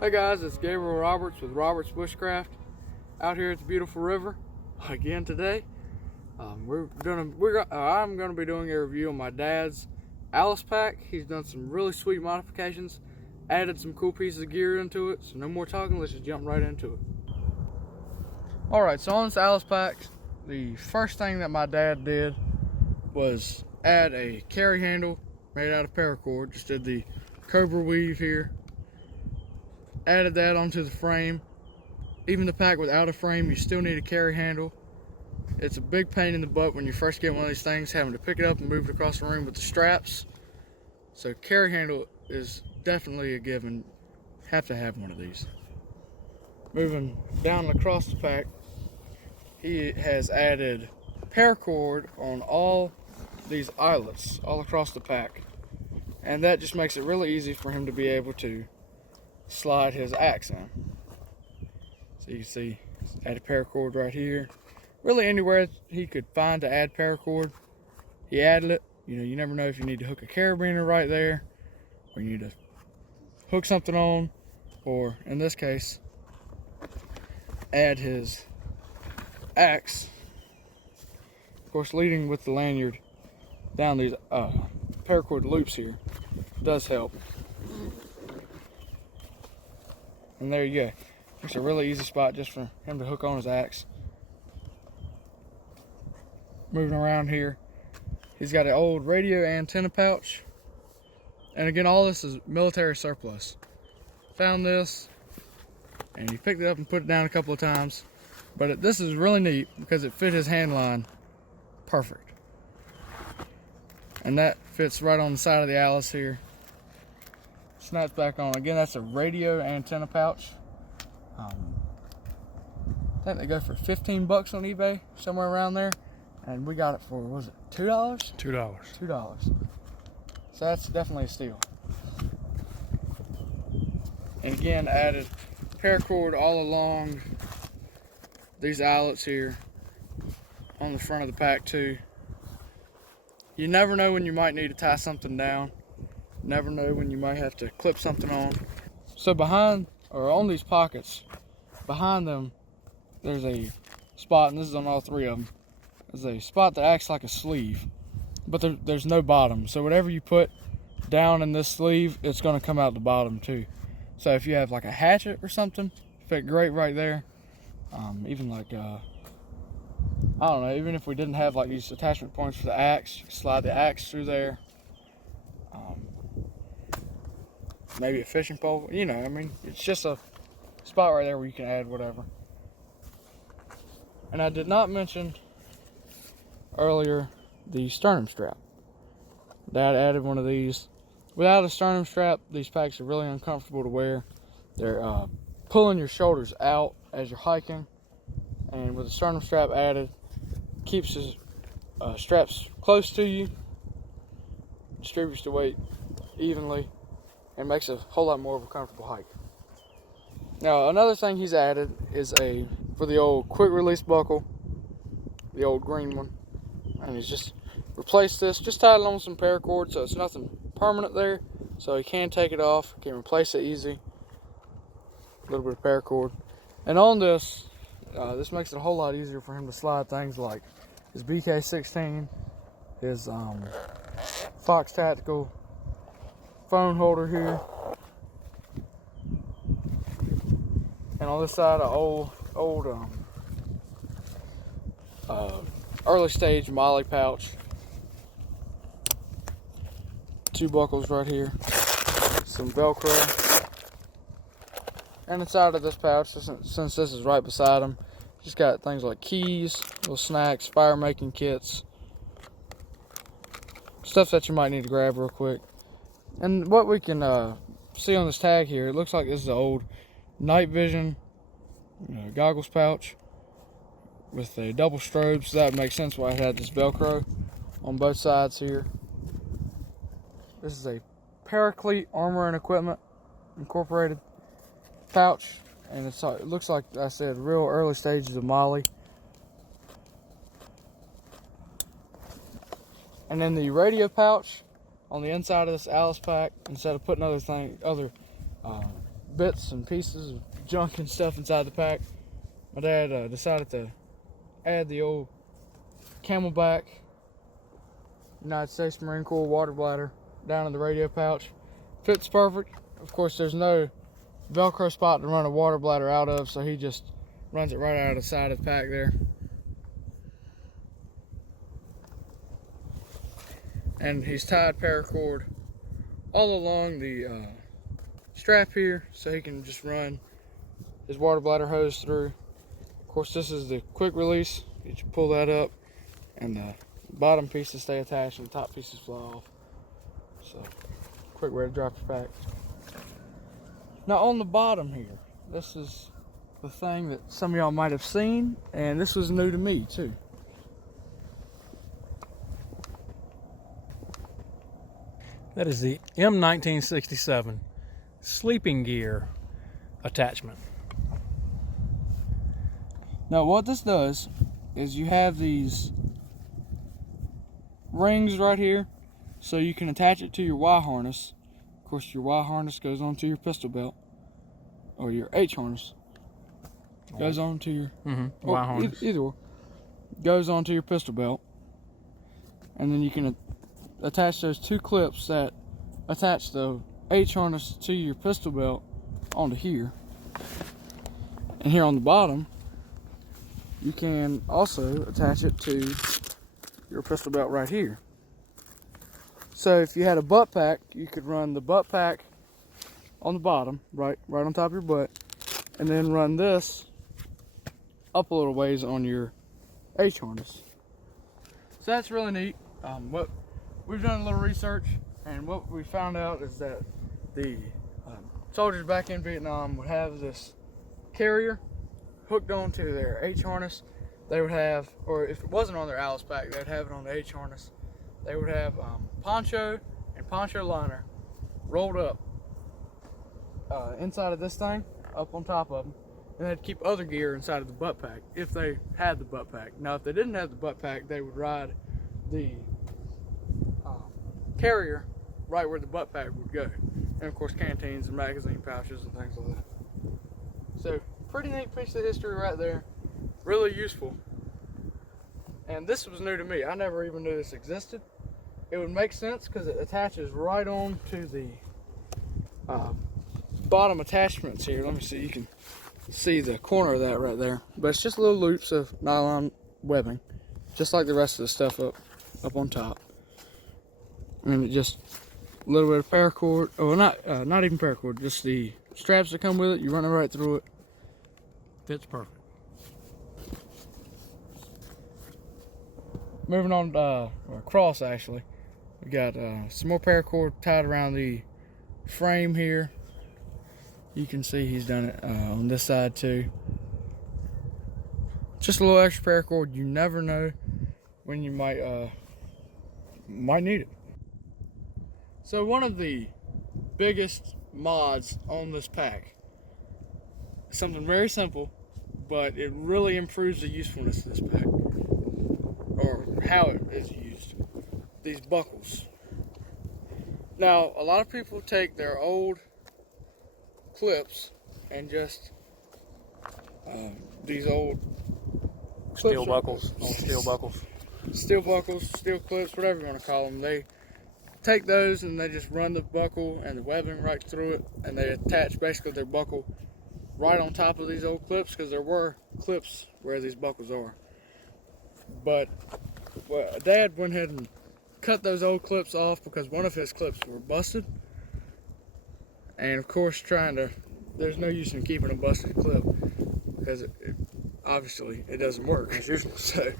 Hey guys, it's Gabriel Roberts with Roberts Bushcraft out here at the beautiful river again today. I'm going to be doing a review on my dad's Alice pack. He's done some really sweet modifications, added some cool pieces of gear into it. So no more talking, let's just jump right into it. Alright, so on this Alice pack, the first thing that my dad did was add a carry handle made out of paracord. Just did the cobra weave here. Added that onto the frame. Even the pack without a frame, you still need a carry handle. It's a big pain in the butt when you first get one of these things, having to pick it up and move it across the room with the straps. So carry handle is definitely a given. Have to have one of these. Moving down across the pack, he has added paracord on all these eyelets all across the pack. And that just makes it really easy for him to be able to slide his axe in. So you can see, add a paracord right here. Really anywhere he could find to add paracord, he added it. You know, you never know if you need to hook a carabiner right there, or you need to hook something on, or in this case, add his axe. Of course, leading with the lanyard down these paracord loops here does help. And there you go. It's a really easy spot just for him to hook on his axe. Moving around here, he's got an old radio antenna pouch. And again, all this is military surplus. Found this, and he picked it up and put it down a couple of times. But this is really neat because it fit his hand line perfect. And that fits right on the side of the Alice here. Snaps back on. Again, that's a radio antenna pouch. I think they go for 15 bucks on eBay, somewhere around there. And we got it for, was it $2? $2. $2. So that's definitely a steal. And again, added paracord all along these eyelets here on the front of the pack too. You never know when you might need to tie something down. Never know when you might have to clip something on. So behind, or on these pockets, behind them, there's a spot, and this is on all three of them. There's a spot that acts like a sleeve, but there's no bottom. So whatever you put down in this sleeve, it's going to come out the bottom too. So if you have like a hatchet or something, fit great right there. Even like, I don't know, even if we didn't have like these attachment points for the axe, you can slide the axe through there. Maybe a fishing pole, you know, I mean, it's just a spot right there where you can add whatever. And I did not mention earlier the sternum strap. Dad added one of these. Without a sternum strap, these packs are really uncomfortable to wear. They're pulling your shoulders out as you're hiking, and with the sternum strap added, keeps his straps close to you, distributes the weight evenly, and makes a whole lot more of a comfortable hike. Now, another thing he's added is for the old quick release buckle, the old green one, and he's just replaced this, just tied it on some paracord, so it's nothing permanent there, so he can take it off, can replace it easy. A little bit of paracord, and on this, this makes it a whole lot easier for him to slide things like his BK-16, his Fox Tactical phone holder here, and on this side, an old early stage Molly pouch. 2 buckles right here, some Velcro, and inside of this pouch, since this is right beside him, just got things like keys, little snacks, fire making kits, stuff that you might need to grab real quick. And what we can see on this tag here, it looks like this is an old night vision goggles pouch with a double strobe, so that would make sense why it had this Velcro on both sides here. This is a Paraclete Armor and Equipment Incorporated pouch, and it looks like I said real early stages of Molly. And then the radio pouch on the inside of this Alice pack, instead of putting other bits and pieces of junk and stuff inside the pack, my dad decided to add the old Camelback United States Marine Corps water bladder down in the radio pouch. Fits perfect. Of course, there's no Velcro spot to run a water bladder out of, so he just runs it right out of the side of the pack there. And he's tied paracord all along the strap here, so he can just run his water bladder hose through. Of course, this is the quick release. You pull that up, and the bottom pieces stay attached, and the top pieces fly off. So, quick way to drop your pack. Now, on the bottom here, this is the thing that some of y'all might have seen, and this was new to me too. That is the M1967 sleeping gear attachment. Now what this does is you have these rings right here, so you can attach it to your Y harness. Of course, your Y harness goes onto your pistol belt, or your H harness goes onto your Y harness. Either or goes onto your pistol belt, and then you can attach those two clips that attach the H harness to your pistol belt onto here. And here on the bottom, you can also attach it to your pistol belt right here. So if you had a butt pack, you could run the butt pack on the bottom, right on top of your butt, and then run this up a little ways on your H harness. So that's really neat. We've done a little research, and what we found out is that the soldiers back in Vietnam would have this carrier hooked onto their H harness. They would have, or if it wasn't on their Alice pack, they'd have it on the H harness. They would have poncho and poncho liner rolled up inside of this thing, up on top of them, and they'd keep other gear inside of the butt pack if they had the butt pack. Now, if they didn't have the butt pack, they would ride the carrier right where the butt pack would go, and of course canteens and magazine pouches and things like that. So pretty neat piece of history right there, really useful. And this was new to me. I never even knew this existed. It would make sense because it attaches right on to the bottom attachments here. Let me see, you can see the corner of that right there, but it's just little loops of nylon webbing, just like the rest of the stuff up on top. And just a little bit of paracord, oh, not even paracord, just the straps that come with it. You run it right through it. Fits perfect. Moving on, across actually, we got some more paracord tied around the frame here. You can see he's done it on this side too. Just a little extra paracord. You never know when you might need it. So one of the biggest mods on this pack, something very simple, but it really improves the usefulness of this pack, or how it is used. These buckles. Now, a lot of people take their old clips and just these old Steel buckles, old steel buckles. Steel buckles, steel clips, whatever you want to call them. They take those and they just run the buckle and the webbing right through it, and they attach basically their buckle right on top of these old clips, because there were clips where these buckles are. But Dad went ahead and cut those old clips off because one of his clips were busted. And of course, there's no use in keeping a busted clip because obviously it doesn't work as usual. So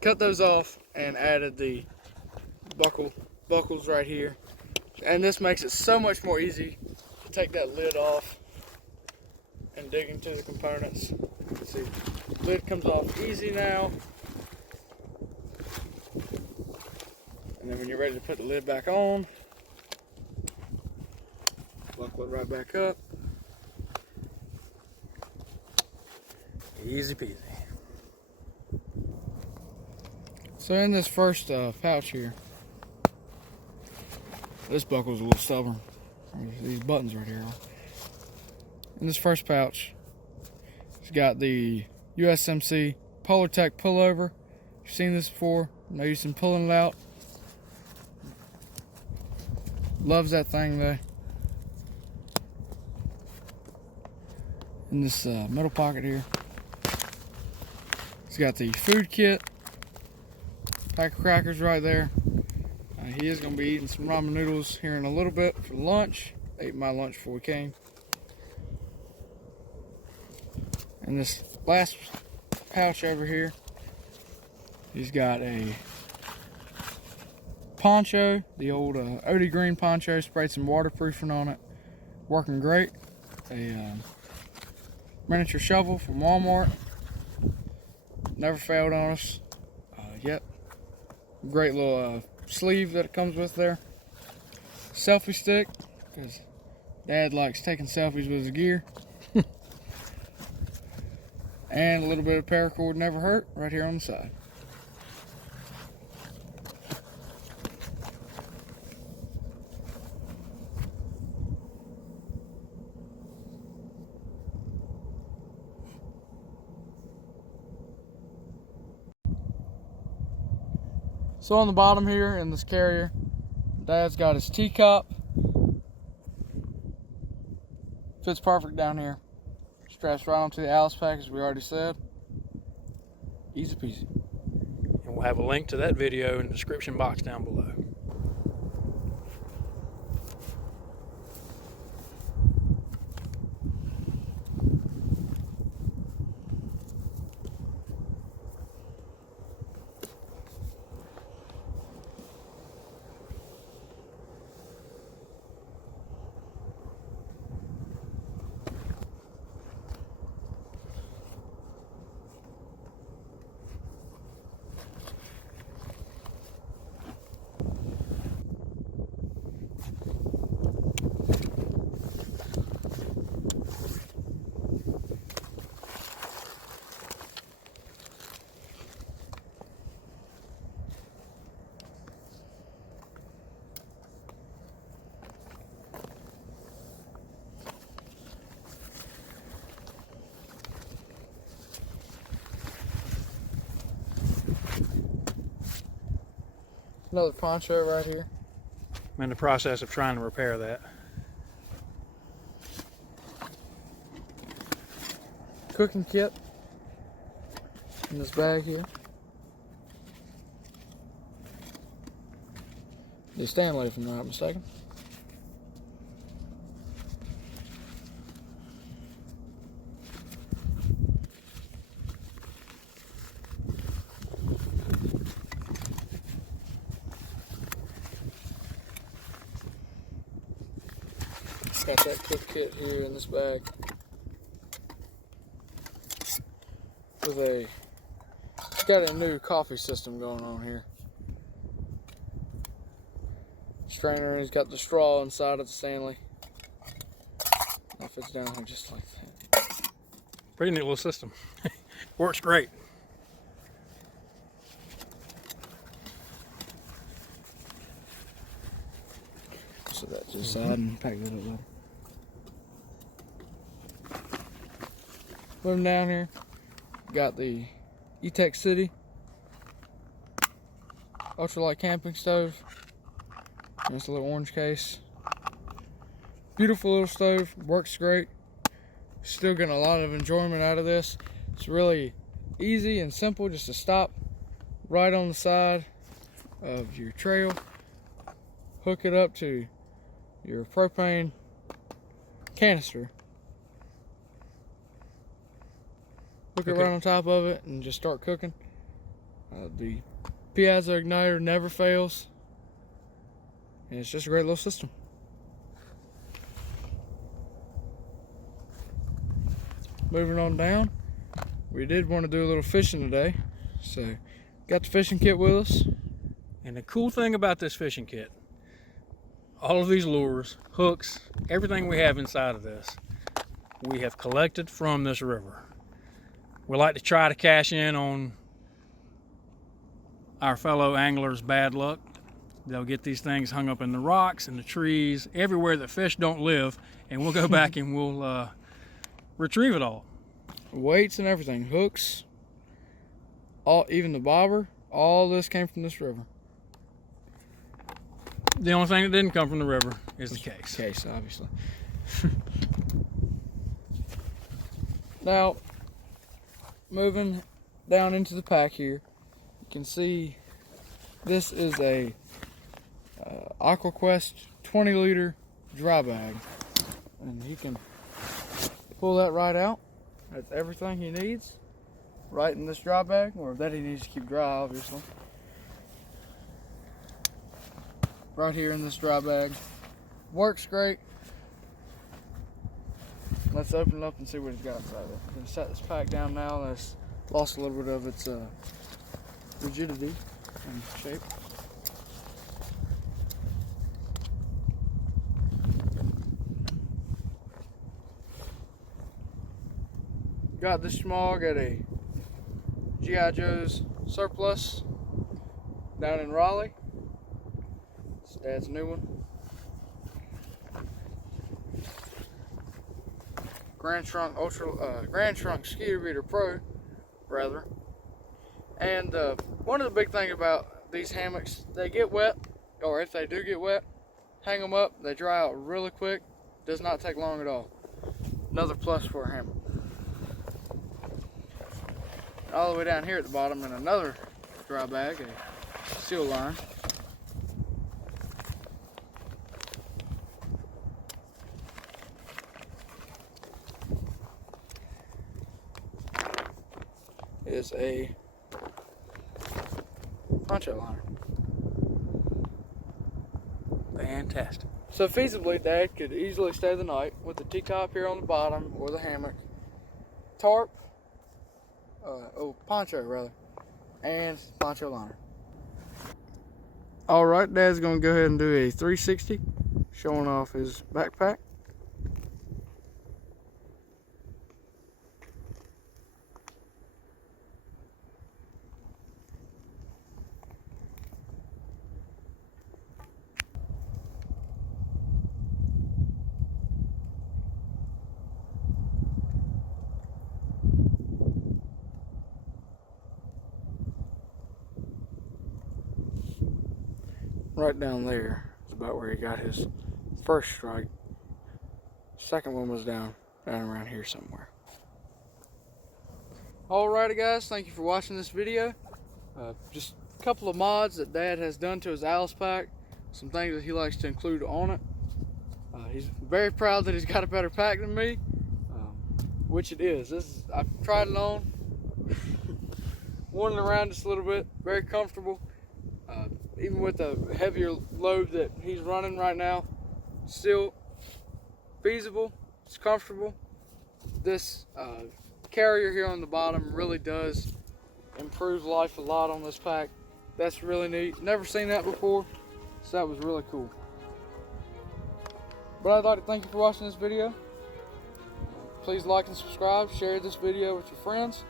cut those off and added the buckles right here. And this makes it so much more easy to take that lid off and dig into the components. You can see the lid comes off easy now. And then when you're ready to put the lid back on, buckle it right back up. Easy peasy. So in this first pouch here, this buckle's a little stubborn. These buttons right here. In this first pouch, it's got the USMC Polartec pullover. You've seen this before. No use in pulling it out. Loves that thing though. In this middle pocket here, it's got the food kit, pack of crackers right there. He is going to be eating some ramen noodles here in a little bit for lunch. Ate my lunch before we came. And this last pouch over here, he's got a poncho, the old OD green poncho, sprayed some waterproofing on it, working great. A miniature shovel from Walmart, never failed on us yet. Great little sleeve that it comes with there. Selfie stick, because Dad likes taking selfies with his gear. And a little bit of paracord never hurt right here on the side. So on the bottom here in this carrier, Dad's got his teacup. Fits perfect down here. Straps right onto the Alice pack, as we already said. Easy peasy. And we'll have a link to that video in the description box down below. Another poncho right here. I'm in the process of trying to repair that. Cooking kit in this bag here. The Stanley, if I'm not mistaken. Got that cook kit here in this bag with it's got a new coffee system going on here. Strainer, he's got the straw inside of the Stanley. That fits down here just like that. Pretty neat little system. Works great. So that's the side and pack that up later. Moving down here, got the E-Tech City ultralight camping stove. And it's a little orange case. Beautiful little stove, works great. Still getting a lot of enjoyment out of this. It's really easy and simple just to stop right on the side of your trail, hook it up to your propane canister, hook it right on top of it, and just start cooking. The piezo igniter never fails. And it's just a great little system. Moving on down, we did want to do a little fishing today, so got the fishing kit with us. And the cool thing about this fishing kit, all of these lures, hooks, everything we have inside of this, we have collected from this river. We like to try to cash in on our fellow anglers' bad luck. They'll get these things hung up in the rocks and the trees, everywhere that fish don't live, and we'll go back and we'll retrieve it all. Weights and everything, hooks, even the bobber, all this came from this river. The only thing that didn't come from the river is the case. Case, obviously. Now, moving down into the pack here, you can see this is a AquaQuest 20-liter dry bag, and you can pull that right out. That's everything he needs right in this dry bag, or that he needs to keep dry, obviously. Right here in this dry bag. Works great. Let's open it up and see what it's got inside of it. I'm going to set this pack down now. That's lost a little bit of its rigidity and shape. Got this smog at a G.I. Joe's surplus down in Raleigh. Dad's new one. Grand Trunk Skeeter Beater Pro, rather. And one of the big things about these hammocks, they get wet, or if they do get wet, hang them up, they dry out really quick. Does not take long at all. Another plus for a hammock. All the way down here at the bottom in another dry bag, a seal line. Is a poncho liner. Fantastic. So feasibly, Dad could easily stay the night with the T-top here on the bottom, or the hammock, tarp, poncho rather, and poncho liner. All right, Dad's gonna go ahead and do a 360, showing off his backpack. Right down there is about where he got his first strike. Second one was down around here somewhere. Alrighty guys, thank you for watching this video. Just a couple of mods that Dad has done to his Alice pack. Some things that he likes to include on it. He's very proud that he's got a better pack than me, which it is. I've tried it on, wandering around just a little bit, very comfortable. Even with the heavier load that he's running right now, still feasible, it's comfortable. This carrier here on the bottom really does improve life a lot on this pack. That's really neat. Never seen that before, so that was really cool. But I'd like to thank you for watching this video. Please like and subscribe, share this video with your friends.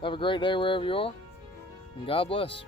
Have a great day wherever you are, and God bless.